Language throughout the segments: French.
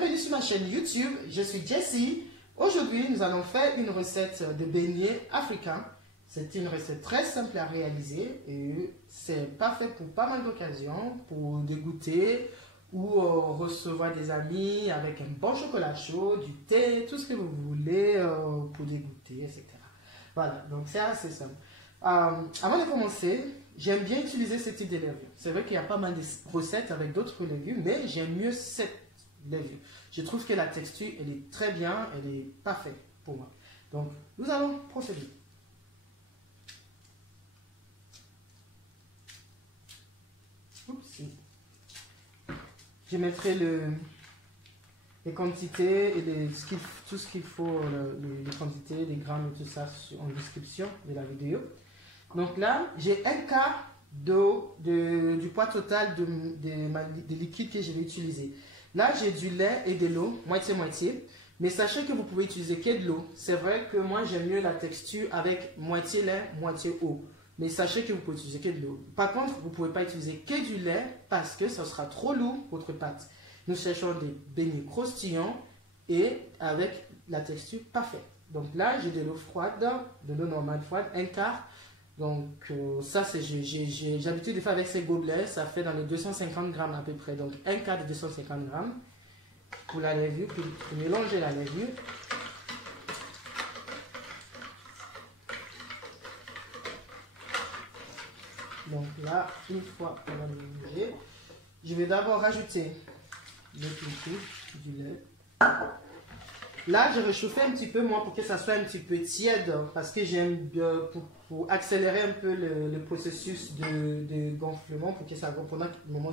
bienvenue sur ma chaîne YouTube, je suis Jessie. Aujourd'hui, nous allons faire une recette de beignets africains. C'est une recette très simple à réaliser et c'est parfait pour pas mal d'occasions, pour dégoûter ou recevoir des amis avec un bon chocolat chaud, du thé, tout ce que vous voulez pour dégoûter, etc. Voilà, donc c'est assez simple. Avant de commencer, j'aime bien utiliser ce type de levure. C'est vrai qu'il y a pas mal de recettes avec d'autres légumes, mais j'aime mieux cette levure. Je trouve que la texture, elle est très bien, elle est parfaite pour moi. Donc, nous allons procéder. Oups. Je mettrai les quantités et tout ce qu'il faut, les quantités, les grammes et tout ça en description de la vidéo. Donc là, j'ai un quart d'eau du poids total de liquide que je vais utiliser. Là, j'ai du lait et de l'eau, moitié-moitié. Mais sachez que vous pouvez utiliser que de l'eau. C'est vrai que moi, j'aime mieux la texture avec moitié lait, moitié eau. Mais sachez que vous pouvez utiliser que de l'eau. Par contre, vous ne pouvez pas utiliser que du lait parce que ça sera trop lourd, votre pâte. Nous cherchons des beignets croustillants et avec la texture parfaite. Donc là, j'ai de l'eau froide, de l'eau normale froide, un quart. Donc ça, j'ai l'habitude de faire avec ces gobelets, ça fait dans les 250 grammes à peu près. Donc un quart de 250 grammes pour la levure, pour mélanger la levure. Donc là, une fois qu'on va mélanger, je vais d'abord rajouter le liquide, du lait. Là, je réchauffe un petit peu moi pour que ça soit un petit peu tiède parce que j'aime pour accélérer un peu le processus de gonflement pour que ça pendant le moment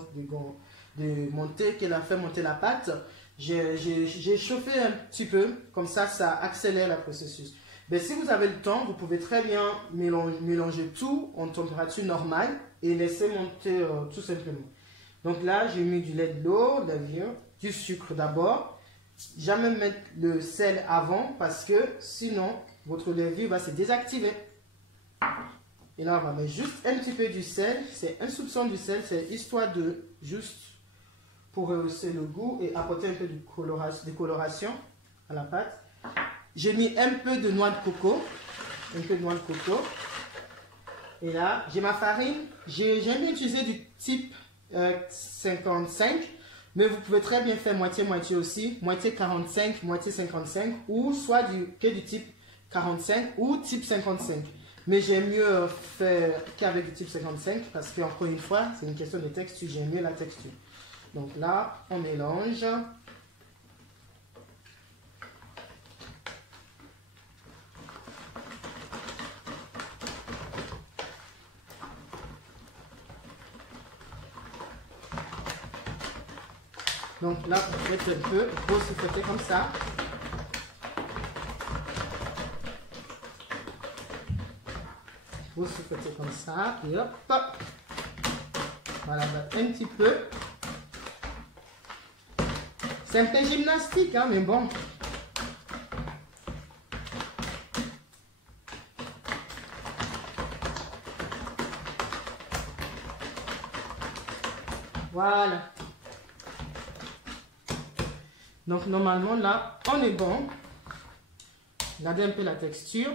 de monter, qu'elle a fait monter la pâte. J'ai chauffé un petit peu, comme ça accélère le processus. Mais si vous avez le temps, vous pouvez très bien mélanger tout en température normale et laisser monter tout simplement. Donc là, j'ai mis du lait, de l'eau, de la levure, du sucre d'abord. Jamais mettre le sel avant parce que sinon votre levure va se désactiver. Et là, on va mettre juste un petit peu du sel. C'est un soupçon du sel, c'est histoire de juste pour rehausser le goût et apporter un peu de coloration à la pâte. J'ai mis un peu de noix de coco. Un peu de noix de coco. Et là, j'ai ma farine. J'aime bien utiliser du type 55. Mais vous pouvez très bien faire moitié-moitié aussi. Moitié 45, moitié 55. Ou soit que du type 45 ou type 55. Mais j'aime mieux faire qu'avec du type 55. Parce qu'encore une fois, c'est une question de texture. J'aime mieux la texture. Donc là, on mélange. Donc là, vous faites un peu, vous soufflez comme ça. Vous soufflez comme ça, et hop. Voilà, un petit peu. C'est un peu gymnastique, hein, mais bon. Voilà. Donc normalement là, on est bon. Regardez un peu la texture.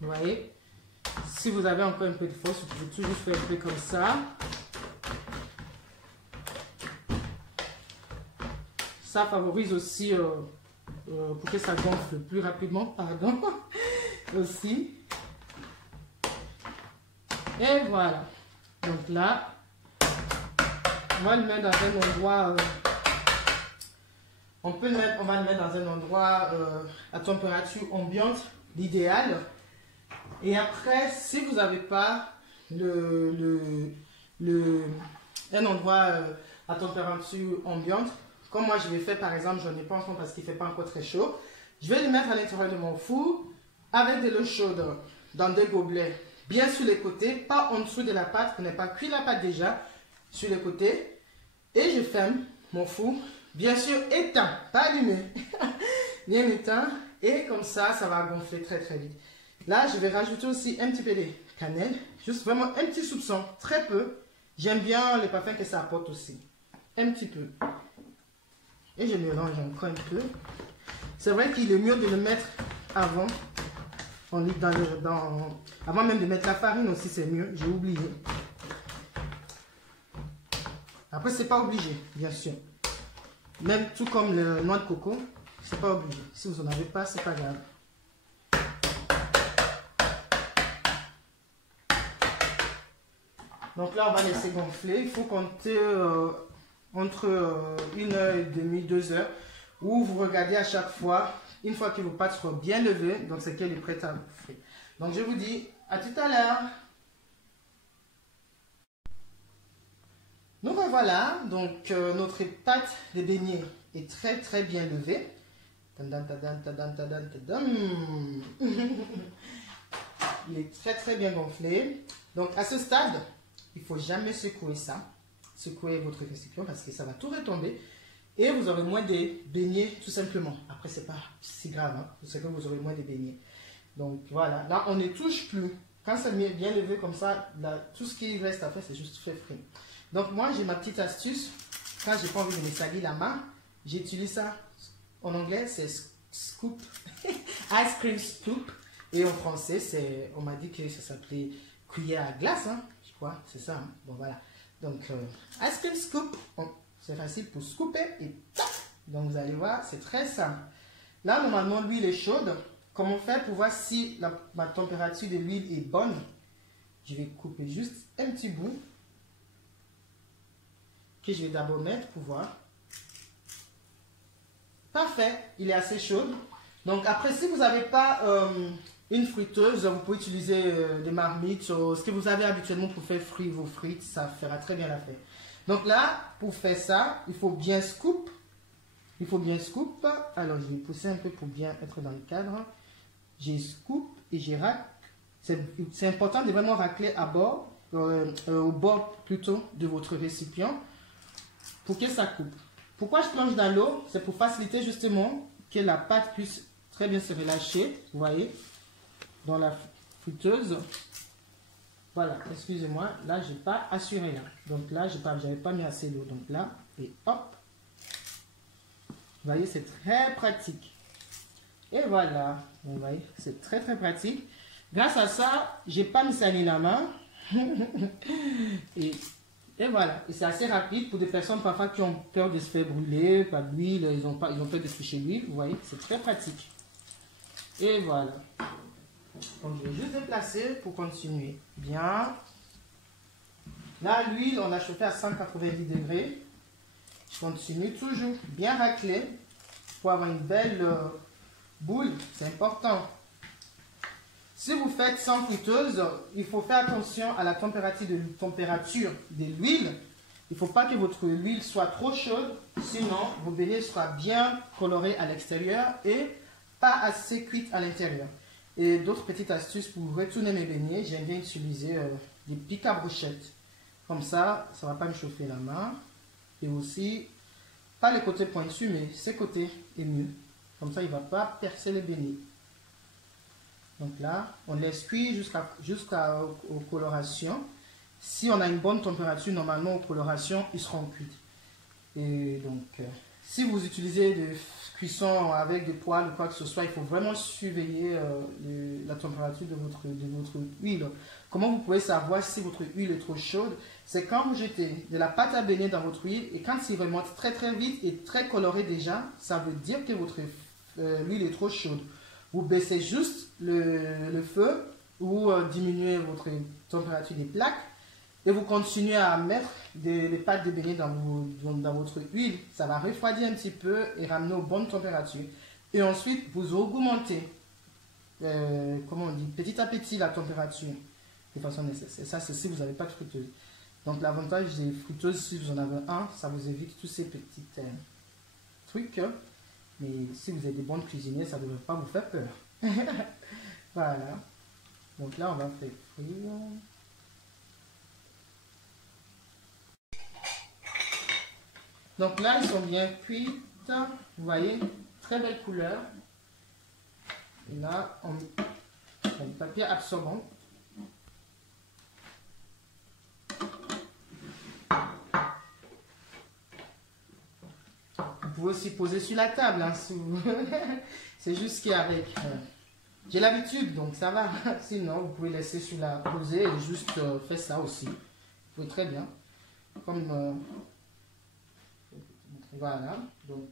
Vous voyez. Si vous avez encore un peu de force, vous pouvez toujours faire un peu comme ça. Ça favorise aussi pour que ça gonfle plus rapidement. Pardon. Aussi. Et voilà. Donc là, on va le mettre dans un endroit... on va le mettre dans un endroit à température ambiante, l'idéal. Et après, si vous n'avez pas un endroit à température ambiante, comme moi je vais faire par exemple, je n'en ai pas encore parce qu'il ne fait pas encore très chaud, je vais le mettre à l'intérieur de mon four avec de l'eau chaude dans des gobelets, bien sur les côtés, pas en dessous de la pâte, on n'a pas cuit la pâte déjà, sur les côtés. Et je ferme mon four. Bien sûr, éteint, pas allumé, bien éteint, et comme ça, ça va gonfler très très vite. Là, je vais rajouter aussi un petit peu de cannelle, juste vraiment un petit soupçon, très peu. J'aime bien le parfum que ça apporte aussi, un petit peu. Et je mélange encore un peu. C'est vrai qu'il est mieux de le mettre avant. Avant même de mettre la farine aussi, c'est mieux. J'ai oublié. Après, c'est pas obligé, bien sûr. Même tout comme le noix de coco, c'est pas obligé. Si vous n'en avez pas, c'est pas grave. Donc là, on va laisser gonfler. Il faut compter entre 1h30, 2 heures. Où vous regardez à chaque fois, une fois que vos pâtes seront bien levées, donc c'est qu'elle est prête à bouffer. Donc je vous dis à tout à l'heure. Nous revoilà. Donc notre pâte de beignet est très bien levée. Il est très bien gonflé. Donc à ce stade, il ne faut jamais secouer ça. Secouer votre récipient parce que ça va tout retomber. Et vous aurez moins de beignets tout simplement. Après, c'est pas si grave. Hein. Vous savez que vous aurez moins de beignets. Donc voilà. Là, on ne touche plus. Quand c'est bien levé comme ça, là, tout ce qui reste à faire, c'est juste faire frit. Donc moi, j'ai ma petite astuce. Quand j'ai pas envie de me salir la main, j'utilise ça. En anglais, c'est scoop. Ice cream scoop. Et en français, on m'a dit que ça s'appelait cuillère à glace. Hein. Je crois, c'est ça. Hein. Bon, voilà. Donc, ice cream scoop. C'est facile pour scooper et tac. Donc vous allez voir, c'est très simple. Là, normalement, l'huile est chaude. Comment faire pour voir si ma température de l'huile est bonne? Je vais couper juste un petit bout. Que je vais d'abord mettre pour voir. Parfait, il est assez chaud. Donc après, si vous n'avez pas une friteuse, vous pouvez utiliser des marmites, ce que vous avez habituellement pour faire frire vos frites, ça fera très bien l'affaire. Donc là, pour faire ça, il faut bien scoop. Il faut bien scoop. Alors, je vais pousser un peu pour bien être dans le cadre. J'ai scoop et j'ai racle. C'est important de vraiment racler à bord, au bord plutôt de votre récipient pour que ça coupe. Pourquoi je plonge dans l'eau? C'est pour faciliter justement que la pâte puisse très bien se relâcher. Vous voyez, dans la friteuse. Voilà, excusez-moi, là, je n'ai pas assuré là. Donc là, je n'avais pas mis assez d'eau. Donc là, et hop. Vous voyez, c'est très pratique. Et voilà, vous voyez, c'est très pratique. Grâce à ça, je n'ai pas mis sali la main. et voilà, et c'est assez rapide pour des personnes parfois qui ont peur de se faire brûler par l'huile, ils ont peur de toucher l'huile. Vous voyez, c'est très pratique. Et voilà. Donc, je vais juste déplacer pour continuer. Bien. Là, l'huile, on a chauffé à 190 degrés. Je continue toujours bien raclé pour avoir une belle boule. C'est important. Si vous faites sans friteuse, il faut faire attention à la température de l'huile. Il ne faut pas que votre huile soit trop chaude, sinon vos beignets seront bien colorés à l'extérieur et pas assez cuits à l'intérieur. Et d'autres petites astuces pour retourner mes beignets, j'aime bien utiliser des pics à brochettes. Comme ça, ça ne va pas me chauffer la main. Et aussi, pas les côtés pointus, mais ces côtés est mieux. Comme ça, il ne va pas percer les beignets. Donc là, on laisse cuire jusqu'aux colorations. Si on a une bonne température, normalement, aux colorations, ils seront cuits. Et donc, si vous utilisez des cuissons avec des poêles ou quoi que ce soit, il faut vraiment surveiller la température de votre huile. Comment vous pouvez savoir si votre huile est trop chaude? C'est quand vous jetez de la pâte à beignet dans votre huile et quand il remonte très vite et très coloré déjà, ça veut dire que votre huile est trop chaude. Vous baissez juste le feu ou diminuez votre température des plaques. Et vous continuez à mettre les pâtes de beignet dans votre huile. Ça va refroidir un petit peu et ramener aux bonnes températures. Et ensuite, vous augmentez, comment on dit, petit à petit la température de façon nécessaire. Ça, c'est si vous n'avez pas de friteuse. Donc, l'avantage des friteuses, si vous en avez un, ça vous évite tous ces petits trucs. Mais si vous êtes des bons cuisiniers, ça ne devrait pas vous faire peur. Voilà. Donc là, on va faire frire. Donc là, ils sont bien cuits. Vous voyez, très belle couleur. Et là, on met du papier absorbant. pouvez aussi poser sur la table. Hein, si vous... C'est juste qu'avec... j'ai l'habitude, donc ça va. Sinon, vous pouvez laisser sur la poser et juste faire ça aussi. Vous pouvez très bien. Comme... voilà. Donc,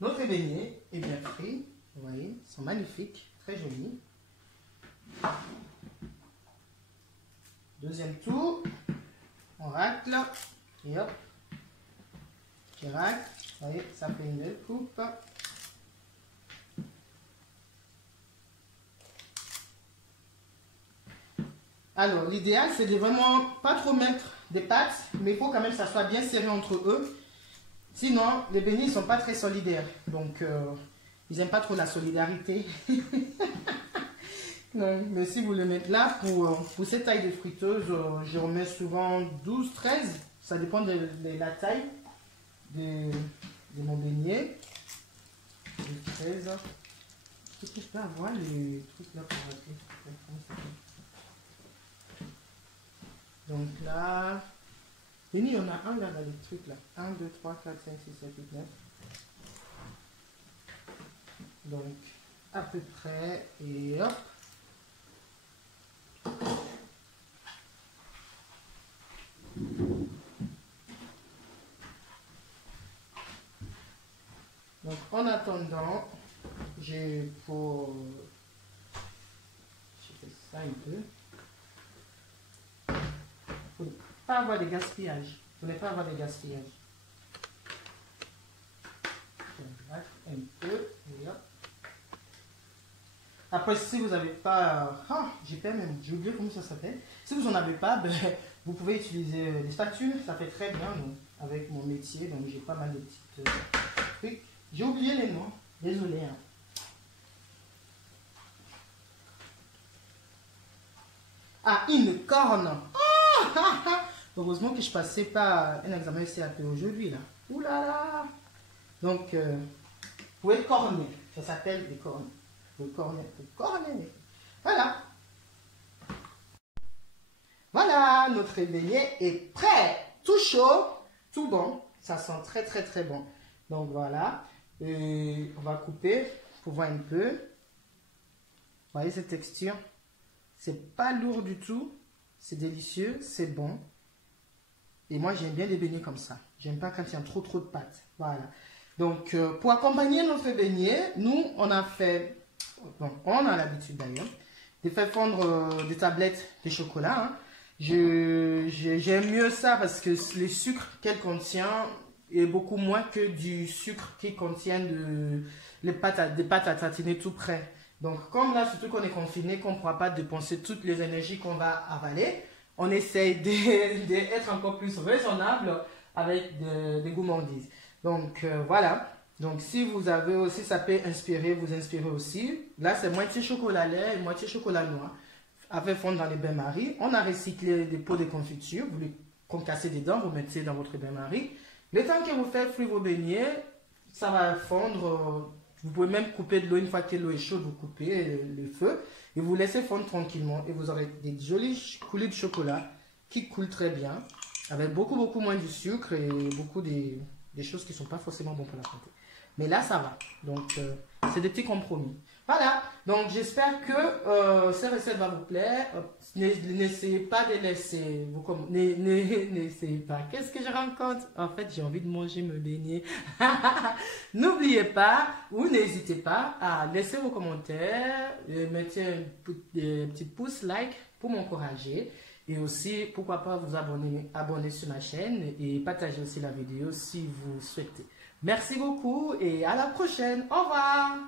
notre beignet est bien frit. Vous voyez, ils sont magnifiques. Très jolis. Deuxième tour. On racle. Et hop. Qui racle. Vous voyez, ça fait une belle coupe. Alors, l'idéal, c'est de vraiment pas trop mettre des pâtes, mais il faut quand même que ça soit bien serré entre eux. Sinon, les beignets ne sont pas très solidaires. Donc, ils n'aiment pas trop la solidarité. Non, mais si vous le mettez là, pour cette taille de friteuse, je remets souvent 12, 13. Ça dépend de la taille de mon beignet. 12, 13. Est-ce que je peux avoir les trucs là pour rater? Donc là, il y en a un là dans les trucs là. 1, 2, 3, 4, 5, 6, 7, 8, 9. Donc, à peu près, et hop. Donc, en attendant, j'ai pour... je fais ça un peu. Il ne faut pas avoir de gaspillage. Il ne faut pas avoir de gaspillage. Un peu, et hop. Après, si vous n'avez pas... ah, j'ai oublié comment ça s'appelle. Si vous n'en avez pas, ben, vous pouvez utiliser des spatules. Ça fait très bien, donc, avec mon métier. Donc, j'ai pas mal de petites trucs. J'ai oublié les noms. Désolé. Hein. Ah, une corne. Ah, heureusement que je passais pas un examen CAP aujourd'hui, là. Ouh là là. Donc, vous pouvez corner. Ça s'appelle des cornes. Corner. Voilà. Voilà, notre beignet est prêt. Tout chaud, tout bon. Ça sent très très très bon. Donc voilà. Et on va couper pour voir un peu. Vous voyez cette texture? C'est pas lourd du tout. C'est délicieux, c'est bon. Et moi j'aime bien les beignets comme ça. J'aime pas quand il y a trop de pâtes. Voilà. Donc pour accompagner notre beignet, nous on a fait... bon, on a l'habitude d'ailleurs de faire fondre des tablettes de chocolat. Hein. J'aime mieux ça parce que le sucre qu'elle contient est beaucoup moins que du sucre qui contient des pâtes à tartiner tout près. Donc comme là, surtout qu'on est confiné, qu'on ne pourra pas dépenser toutes les énergies qu'on va avaler, on essaye d'être encore plus raisonnable avec des gourmandises. Donc voilà. Donc, si vous avez aussi, ça peut inspirer, vous inspirer aussi. Là, c'est moitié chocolat lait et moitié chocolat noir. Avec fondre dans les bains-maries. On a recyclé des pots de confiture. Vous les concassez dedans, vous mettez dans votre bain-marie. Le temps que vous faites frire vos beignets, ça va fondre. Vous pouvez même couper de l'eau. Une fois que l'eau est chaude, vous coupez le feu. Et vous laissez fondre tranquillement. Et vous aurez des jolies coulées de chocolat qui coulent très bien. Avec beaucoup moins de sucre et beaucoup des choses qui ne sont pas forcément bonnes pour la santé. Mais là, ça va. Donc, c'est des petits compromis. Voilà. Donc, j'espère que cette recette va vous plaire. N'essayez pas de laisser... N'essayez pas. Qu'est-ce que je rencontre? En fait, j'ai envie de manger me baigner. N'oubliez pas ou n'hésitez pas à laisser vos commentaires. Mettez un petit pouce like pour m'encourager. Et aussi, pourquoi pas vous abonner sur ma chaîne et partager aussi la vidéo si vous souhaitez. Merci beaucoup et à la prochaine. Au revoir.